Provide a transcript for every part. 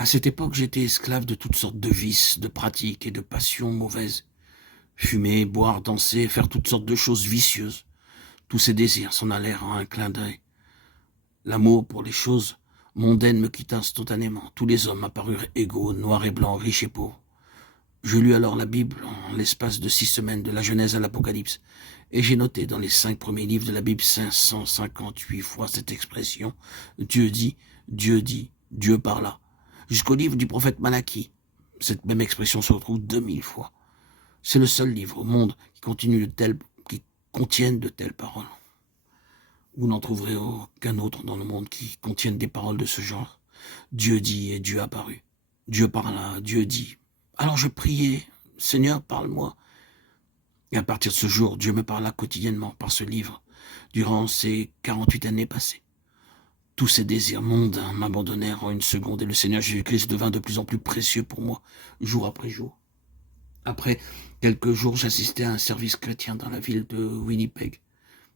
À cette époque, j'étais esclave de toutes sortes de vices, de pratiques et de passions mauvaises. Fumer, boire, danser, faire toutes sortes de choses vicieuses. Tous ces désirs s'en allèrent en un clin d'œil. L'amour pour les choses mondaines me quitta instantanément. Tous les hommes apparurent égaux, noirs et blancs, riches et pauvres. Je lus alors la Bible en l'espace de 6 semaines, de la Genèse à l'Apocalypse, et j'ai noté dans les 5 premiers livres de la Bible 558 fois cette expression « Dieu dit, Dieu dit, Dieu parla ». Jusqu'au livre du prophète Malachie, cette même expression se retrouve 2000 fois. C'est le seul livre au monde qui contienne de telles paroles. Vous n'en trouverez aucun autre dans le monde qui contienne des paroles de ce genre. Dieu dit et Dieu apparut. Dieu parla, Dieu dit. Alors je priais, Seigneur, parle-moi. Et à partir de ce jour, Dieu me parla quotidiennement par ce livre, durant ces 48 années passées. Tous ces désirs mondains m'abandonnèrent en une seconde et le Seigneur Jésus-Christ devint de plus en plus précieux pour moi, jour après jour. Après quelques jours, j'assistais à un service chrétien dans la ville de Winnipeg.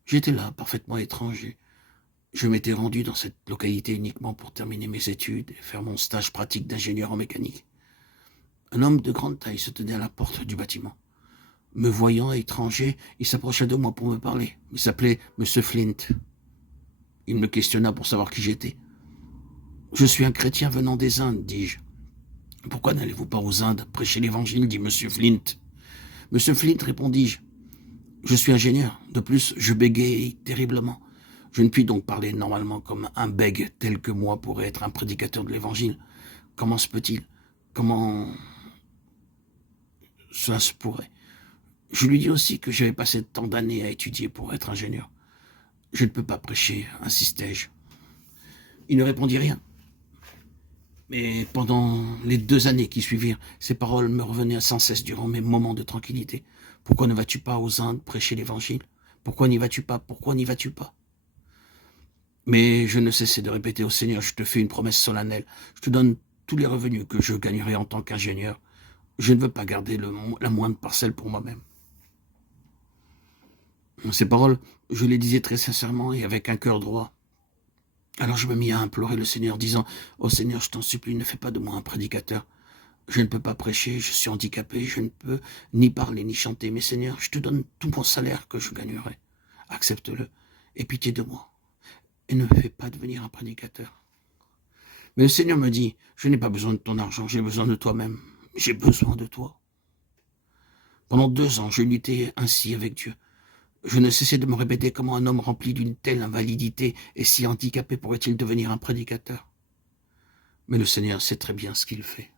J'étais là, parfaitement étranger. Je m'étais rendu dans cette localité uniquement pour terminer mes études et faire mon stage pratique d'ingénieur en mécanique. Un homme de grande taille se tenait à la porte du bâtiment. Me voyant étranger, il s'approcha de moi pour me parler. Il s'appelait M. Flint. Il me questionna pour savoir qui j'étais. « Je suis un chrétien venant des Indes, dis-je. »« Pourquoi n'allez-vous pas aux Indes prêcher l'évangile » dit M. Flint. « M. Flint, répondis-je, je suis ingénieur. De plus, je bégaye terriblement. Je ne puis donc parler normalement comme un bègue tel que moi pourrait être un prédicateur de l'évangile. Comment se peut-il? Comment cela se pourrait? Je lui dis aussi que j'avais passé tant d'années à étudier pour être ingénieur. Je ne peux pas prêcher, insistai-je. Il ne répondit rien. Mais pendant les 2 années qui suivirent, ces paroles me revenaient sans cesse durant mes moments de tranquillité. Pourquoi ne vas-tu pas aux Indes prêcher l'évangile? Pourquoi n'y vas-tu pas? Pourquoi n'y vas-tu pas? Mais je ne cessais de répéter au Seigneur, je te fais une promesse solennelle. Je te donne tous les revenus que je gagnerai en tant qu'ingénieur. Je ne veux pas garder la moindre parcelle pour moi-même. Ces paroles, je les disais très sincèrement et avec un cœur droit. Alors je me mis à implorer le Seigneur, disant « Oh Seigneur, je t'en supplie, ne fais pas de moi un prédicateur. Je ne peux pas prêcher, je suis handicapé, je ne peux ni parler ni chanter. Mais Seigneur, je te donne tout mon salaire que je gagnerai. Accepte-le, aie pitié de moi, et ne me fais pas devenir un prédicateur. » Mais le Seigneur me dit « Je n'ai pas besoin de ton argent, j'ai besoin de toi-même. J'ai besoin de toi. » Pendant 2 ans, je luttais ainsi avec Dieu. Je ne cessais de me répéter comment un homme rempli d'une telle invalidité et si handicapé pourrait-il devenir un prédicateur. Mais le Seigneur sait très bien ce qu'il fait.